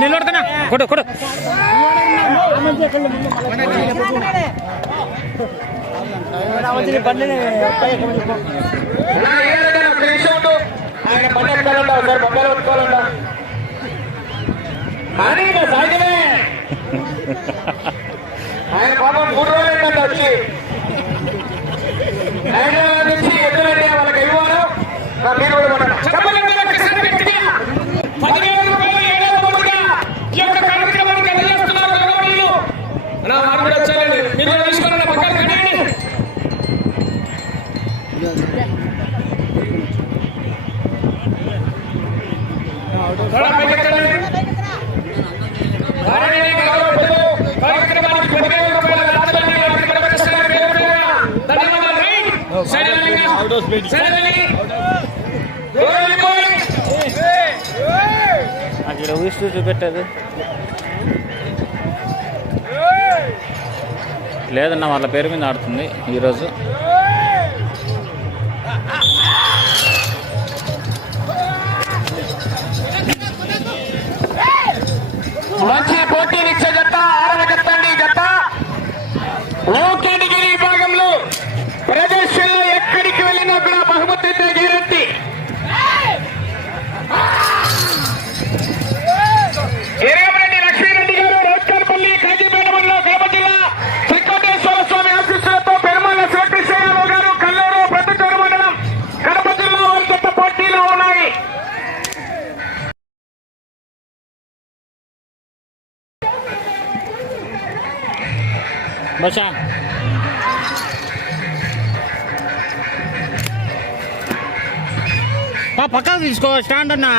నిలబడుతున్నా కొడు కొడు ఆయన పాపం మూడు రోజులు వచ్చి హైదరాబాద్ నుంచి ఎత్తులంటే వాళ్ళకి ఇవ్వాలి. those ladies. అక్కడ విష్ణు చూపెట్టదు. లేదన్న వాళ్ళ పేరు మీద ఆడుతుంది ఈరోజు. మంచి పోటీ నిచ్చే జట్ట ఆరవ జత్త అండి జత ఓ స్టాండ్ ఉన్నా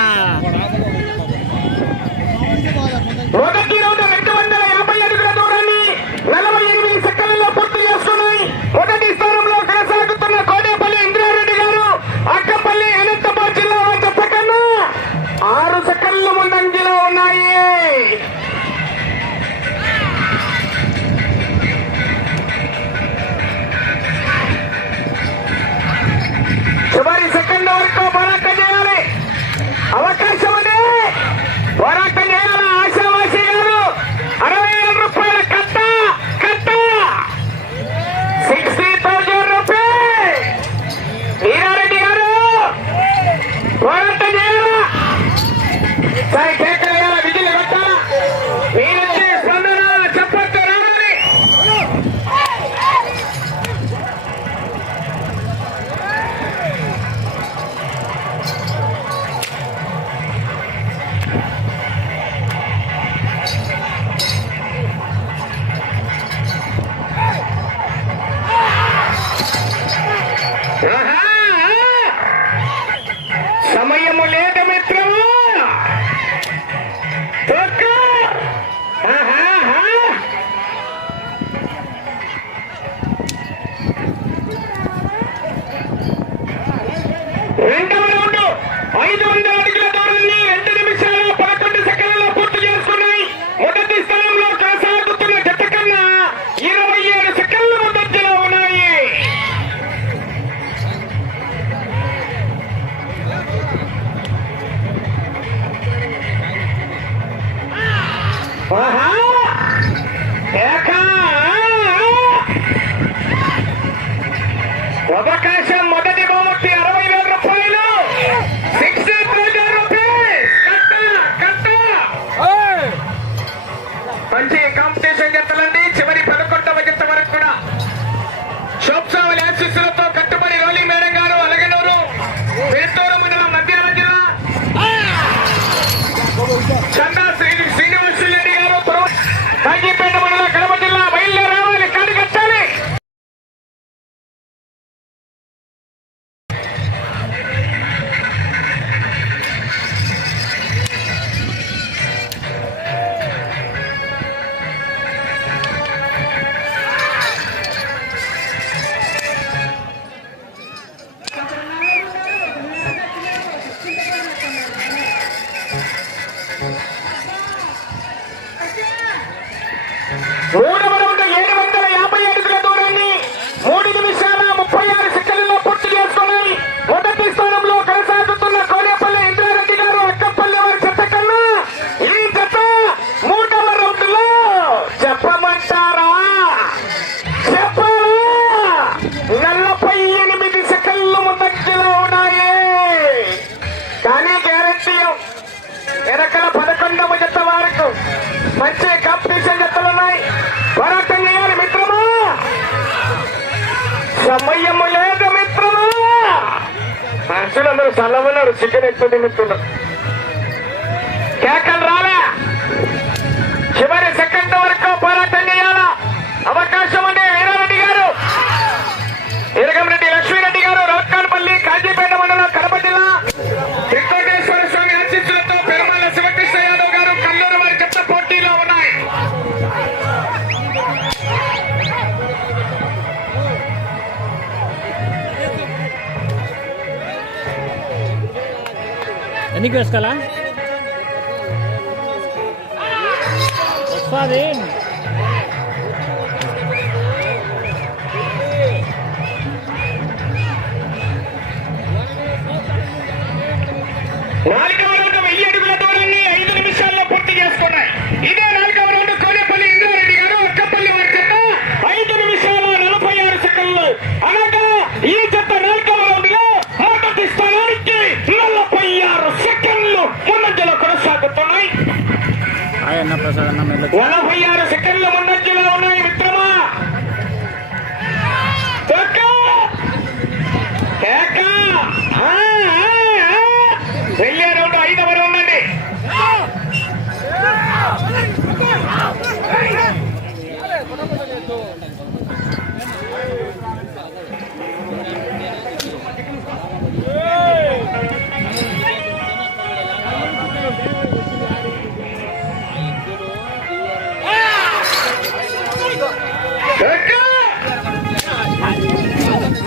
वीडियोस कला। Bueno, voy a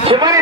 చివరి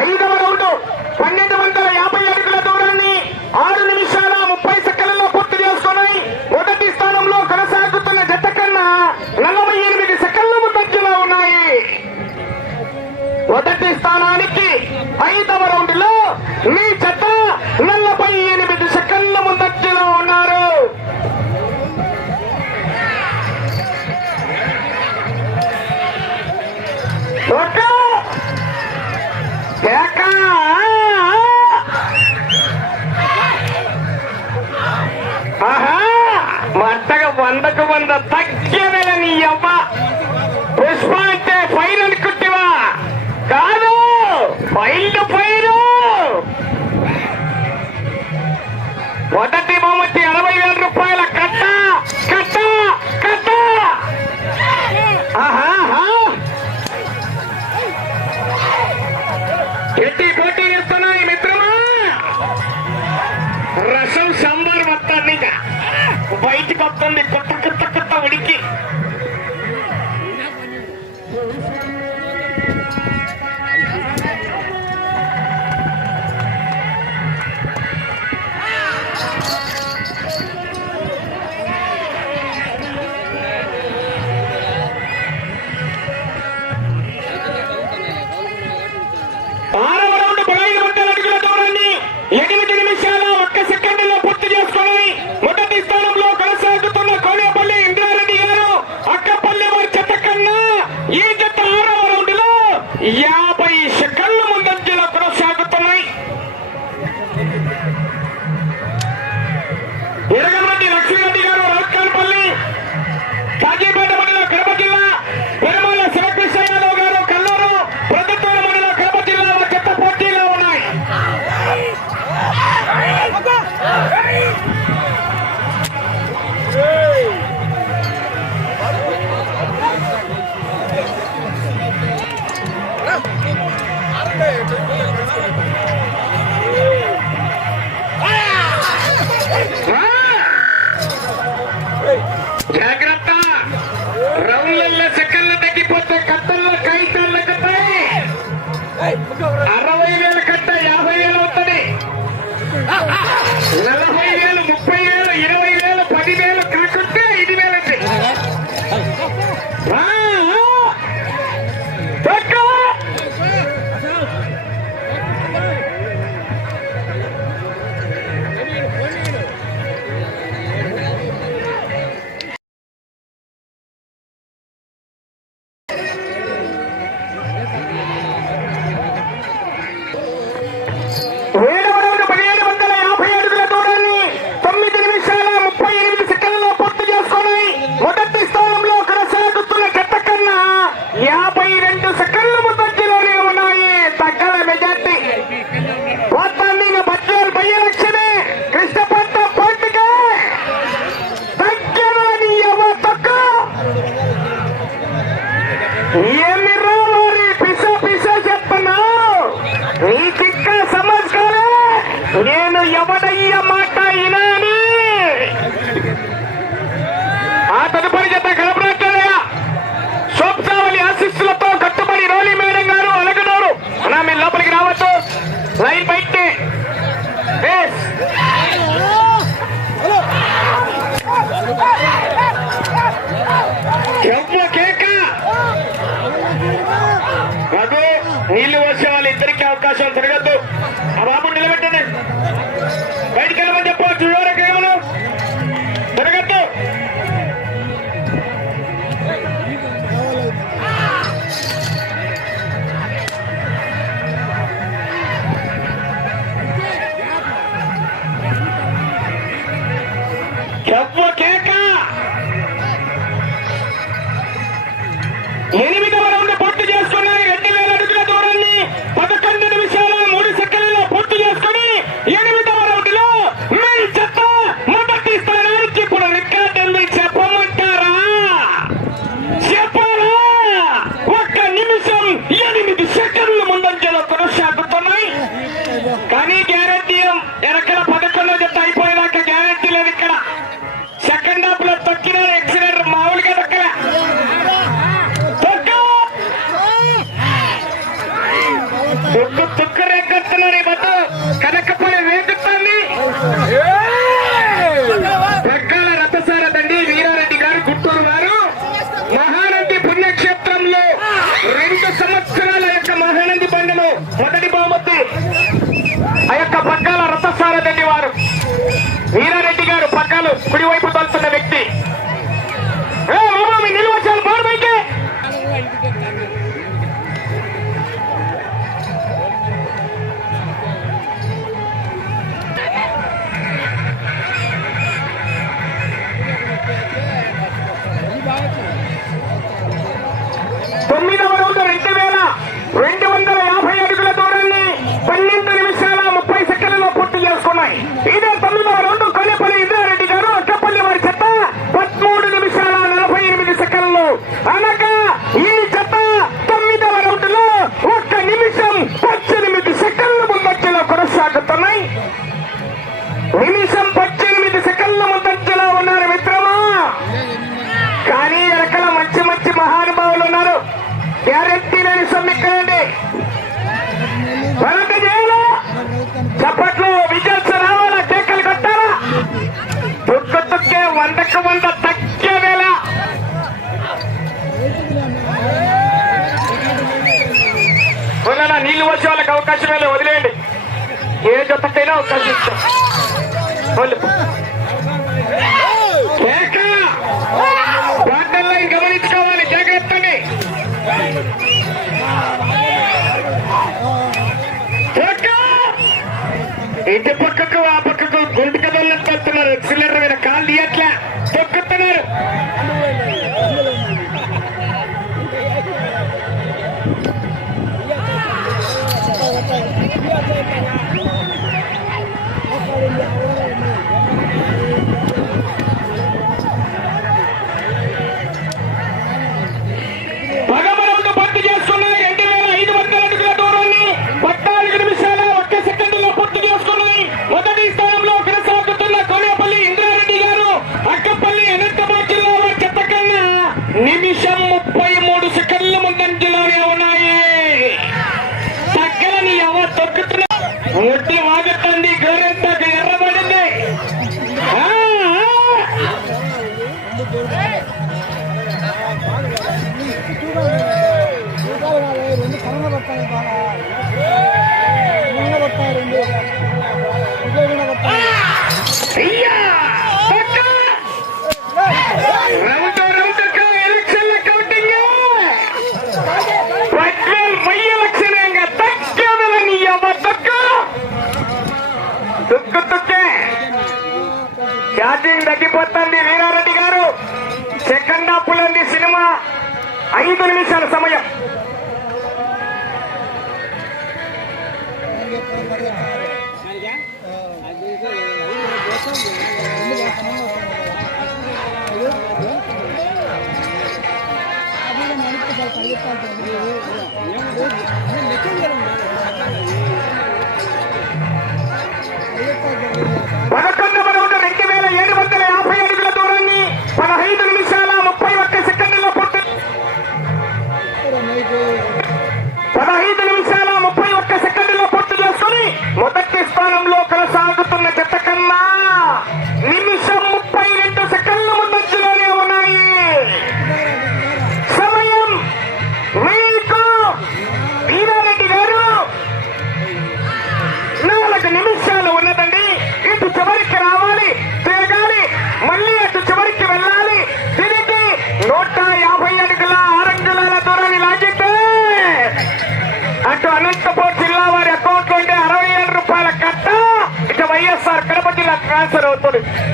ఐదవ రౌండ్ పన్నెండు ತಂಡಕ್ಕೆ ಬಂದ ತಕ್ಷಣ E ele గ్యారెంటీ లేని సమ్మె ఎక్కడండి వెనక చేయాలా చప్పట్లు విజల్స్ రావాలా? టెక్కలు కట్టాలా? తొక్క తొక్కే వందకు వంద తక్కే వేళ. ఉన్న నీళ్ళు వచ్చే వాళ్ళకి అవకాశం వేళ వదిలేయండి. ఏ జొత్తకైనా అవకాశం ఇచ్చాం ఇంటి పక్కకు Вышел самая. করবে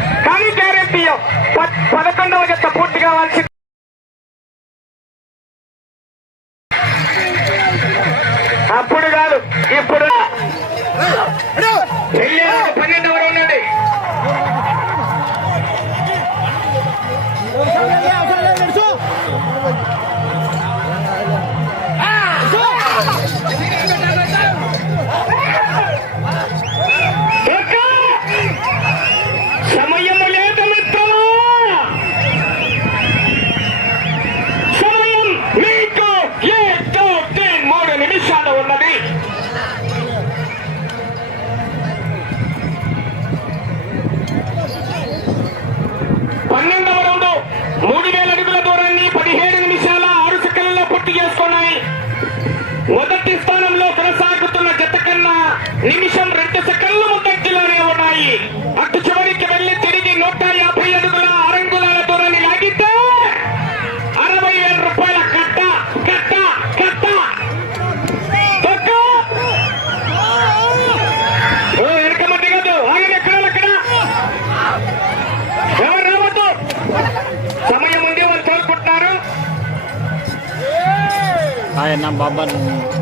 ना बाबा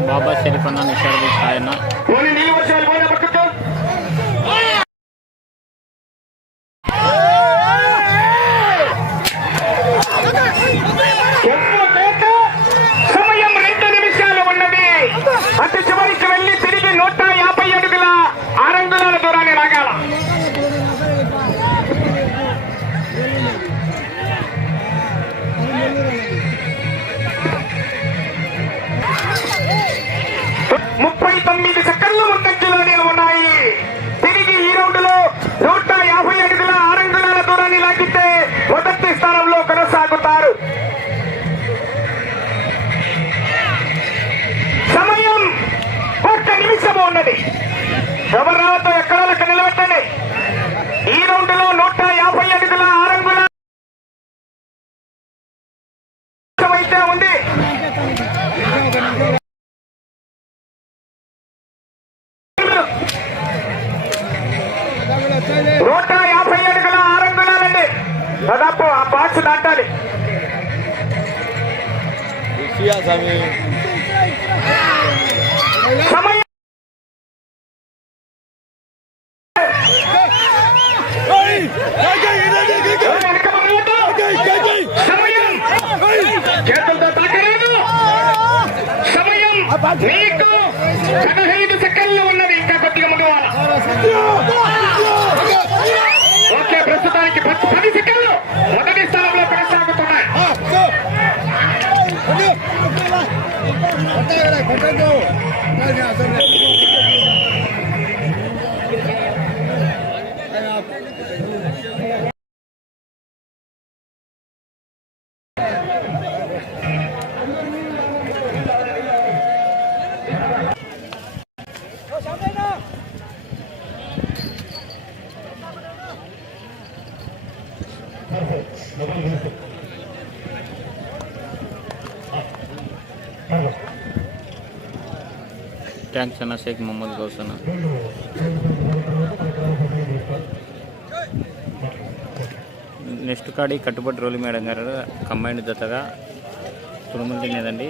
बाबा शरीफ ना निशा भी ना। ఎవరితో ఎక్కడ నిలబెట్టండి. 快站住站起来站起来 ఛాన్స్ షేక్ మహమ్మద్ గౌసన్ నెక్స్ట్ కాడి కట్టుబడి రోలి మేడం గారు కంబైండ్ జతగా తురుములు తినేదండి.